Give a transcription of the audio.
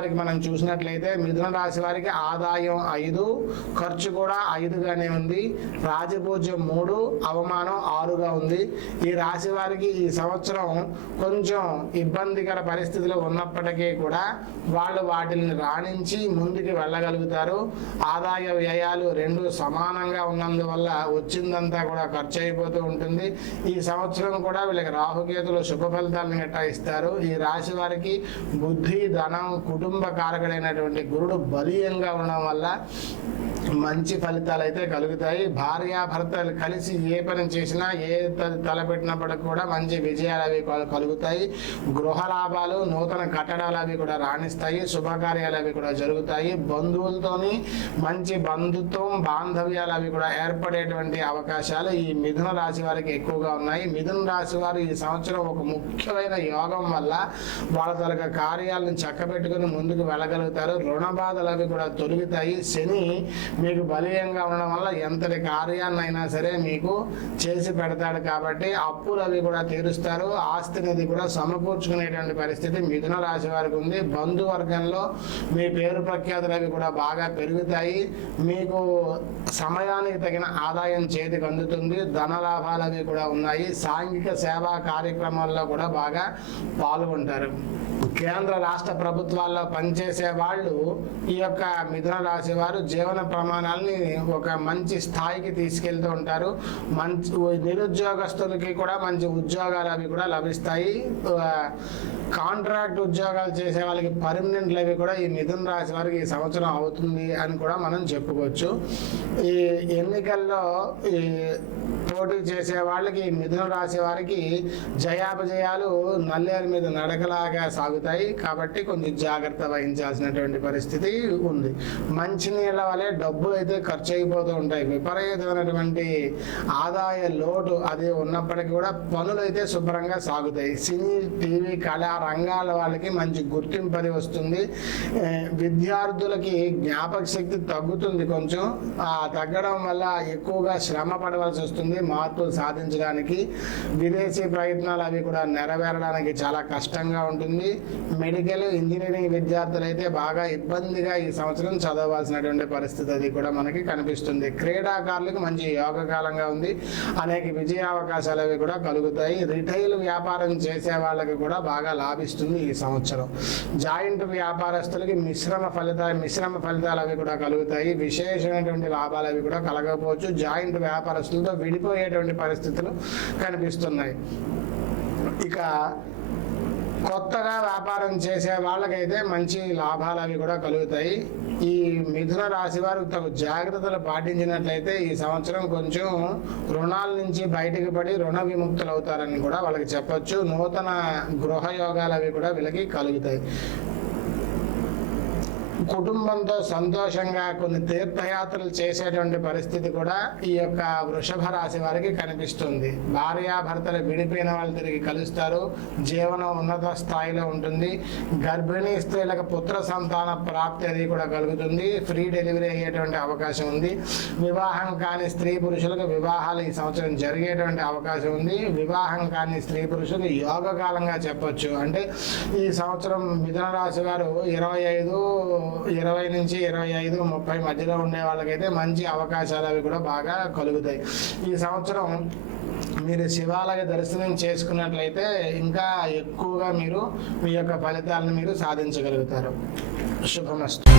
వారికి మనం చూసినట్లయితే మిథున రాశి వారికి ఆదాయం 5, ఖర్చు కూడా 5గానే ఉంది. రాజపూజ్యం 3, అవమానం 6గా ఉంది. ఈ రాశి వారికి ఈ సంవత్సరం కొంచెం ఇబ్బందికర పరిస్థితులు ఉన్నప్పటికీ కూడా వాళ్ళు వాటిని రాణించి ముందుకు వెళ్ళగలుగుతారు. ఆదాయ వ్యయాలు 2 సమానంగా ఉన్నందువల్ల వచ్చిందంతా కూడా ఖర్చు అయిపోతూ ఉంటుంది. ఈ సంవత్సరం కూడా వీళ్ళకి రాహుకేతులు శుభ ఫలితాలను గట్టా ఇస్తారు. ఈ రాశి వారికి బుద్ధి, ధనం, కుటుంబ కారకుడైనటువంటి గురుడు బలీయంగా ఉండడం వల్ల మంచి ఫలితాలు అయితే కలుగుతాయి. భార్యాభర్తలు కలిసి ఏ పని చేసినా ఏ తలపెట్టినప్పటికి కూడా మంచి విజయాలు అవి కలుగుతాయి. గృహ లాభాలు, నూతన కట్టడాలు అవి కూడా రాణిస్తాయి. శుభకార్యాలు అవి కూడా జరుగుతాయి. బంధువులతోని మంచి బంధుత్వం, బాంధవ్యాలు అవి కూడా ఏర్పడేటువంటి అవకాశాలు ఈ మిథున రాశి వారికి ఎక్కువగా ఉన్నాయి. మిథున రాశి వారు ఈ సంవత్సరం ఒక ముఖ్యమైన యోగం వల్ల వాళ్ళ తరగ కార్యాలను చక్కబెట్టుకుని ముందుకు వెళ్ళగలుగుతారు. రుణ బాధలు అవి కూడా తొలుగుతాయి. శని మీకు బలీయంగా ఉండడం వల్ల ఎంతటి కార్యాన్నైనా సరే మీకు చేసి పెడతాడు కాబట్టి అప్పులు అవి కూడా తీరుస్తారు. ఆస్తిని కూడా సమకూర్చుకునేటువంటి పరిస్థితి మిథున రాశి వారికి ఉంది. బంధువర్గంలో మీ పేరు ప్రఖ్యాతులు అవి కూడా బాగా పెరుగుతాయి. మీకు సమయానికి తగిన ఆదాయం చేతికి అందుతుంది. ధన లాభాలు అవి కూడా ఉన్నాయి. సాంఘిక సేవా కార్యక్రమాల్లో కూడా బాగా పాల్గొంటారు. కేంద్ర రాష్ట్ర ప్రభుత్వాల్లో పనిచేసే వాళ్ళు ఈ యొక్క మిథున రాశి వారు జీవన ప్రమాణాలని ఒక మంచి స్థాయికి తీసుకెళ్తూ ఉంటారు. మంచి నిరుద్యోగస్తులకి కూడా మంచి ఉద్యోగాలు అవి కూడా లభిస్తాయి. కాంట్రాక్ట్ ఉద్యోగాలు చేసే వాళ్ళకి పర్మనెంట్లు అవి కూడా ఈ మిథున రాశి వారికి ఈ సంవత్సరం అవుతుంది అని కూడా మనం చెప్పుకోవచ్చు. ఈ ఎన్నికల్లో ఈ పోటీ చేసే వాళ్ళకి మిథున రాశి వారికి జయాపజయాలు నల్లేరు మీద నడకలాగా సాగుతాయి కాబట్టి కొంచెం జాగ్రత్త వహించాల్సినటువంటి పరిస్థితి ఉంది. మంచినీళ్ళ వలె డబ్బులు అయితే ఖర్చు అయిపోతూ ఉంటాయి. విపరీతమైనటువంటి ఆదాయ లోటు అది ఉన్నప్పటికీ కూడా పనులు అయితే శుభ్రంగా సాగుతాయి. సినీ, టీవీ, కళా రంగాల వాళ్ళకి మంచి గుర్తింపు అది వస్తుంది. విద్యార్థులకి జ్ఞాపక శక్తి తగ్గుతుంది. కొంచెం తగ్గడం వల్ల ఎక్కువగా శ్రమ పడవలసి వస్తుంది మార్పులు సాధించడానికి. విదేశీ ప్రయత్నాలు అవి కూడా నెరవేరడానికి చాలా కష్టంగా ఉంటుంది. మెడికల్, ఇంజనీరింగ్ విద్యార్థులు అయితే బాగా ఇబ్బందిగా ఈ సంవత్సరం చదవాల్సినటువంటి పరిస్థితి అది కూడా మనకి కనిపిస్తుంది. క్రీడాకారులకు మంచి యోగకాలంగా ఉంది. అనేక విజయ అవకాశాలు అవి కూడా కలుగుతాయి. రిటైల్ వ్యాపారం చేసే వాళ్ళకి కూడా బాగా లాభిస్తుంది ఈ సంవత్సరం. జాయింట్ వ్యాపారస్తులకి మిశ్రమ ఫలితాలు అవి కూడా కలుగుతాయి. విశేషమైనటువంటి లాభాలు అవి కూడా కలగకపోవచ్చు. జాయింట్ వ్యాపారస్తులతో విడిపోయేటువంటి పరిస్థితులు కనిపిస్తున్నాయి. ఇక కొత్తగా వ్యాపారం చేసే వాళ్ళకైతే మంచి లాభాలు అవి కూడా కలుగుతాయి. ఈ మిథున రాశి వారు తగు జాగ్రత్తలు పాటించినట్లయితే ఈ సంవత్సరం కొంచెం రుణాల నుంచి బయటకు పడి రుణ విముక్తులు అవుతారని కూడా వాళ్ళకి చెప్పొచ్చు. నూతన గృహ యోగాలు అవి కూడా వీళ్ళకి కలుగుతాయి. కుటుంబంతో సంతోషంగా కొన్ని తీర్థయాత్రలు చేసేటువంటి పరిస్థితి కూడా ఈ యొక్క వృషభ రాశి వారికి కనిపిస్తుంది. భార్యాభర్తలు విడిపోయిన వాళ్ళు తిరిగి కలుస్తారు. జీవనం ఉన్నత స్థాయిలో ఉంటుంది. గర్భిణీ స్త్రీలకు పుత్ర సంతాన ప్రాప్తి అది కూడా కలుగుతుంది. ఫ్రీ డెలివరీ అయ్యేటువంటి అవకాశం ఉంది. వివాహం కాని స్త్రీ పురుషులకు వివాహాలు ఈ సంవత్సరం జరిగేటువంటి అవకాశం ఉంది. వివాహం కాని స్త్రీ పురుషులకు యోగకాలంగా చెప్పొచ్చు. అంటే ఈ సంవత్సరం మిథున రాశి వారు 20 నుంచి 25, 30 మధ్యలో ఉండే వాళ్ళకైతే మంచి అవకాశాలు అవి కూడా బాగా కలుగుతాయి. ఈ సంవత్సరం మీరు శివాలయ దర్శనం చేసుకున్నట్లయితే ఇంకా ఎక్కువగా మీరు మీ యొక్క ఫలితాలను మీరు సాధించగలుగుతారు. శుభమస్తు.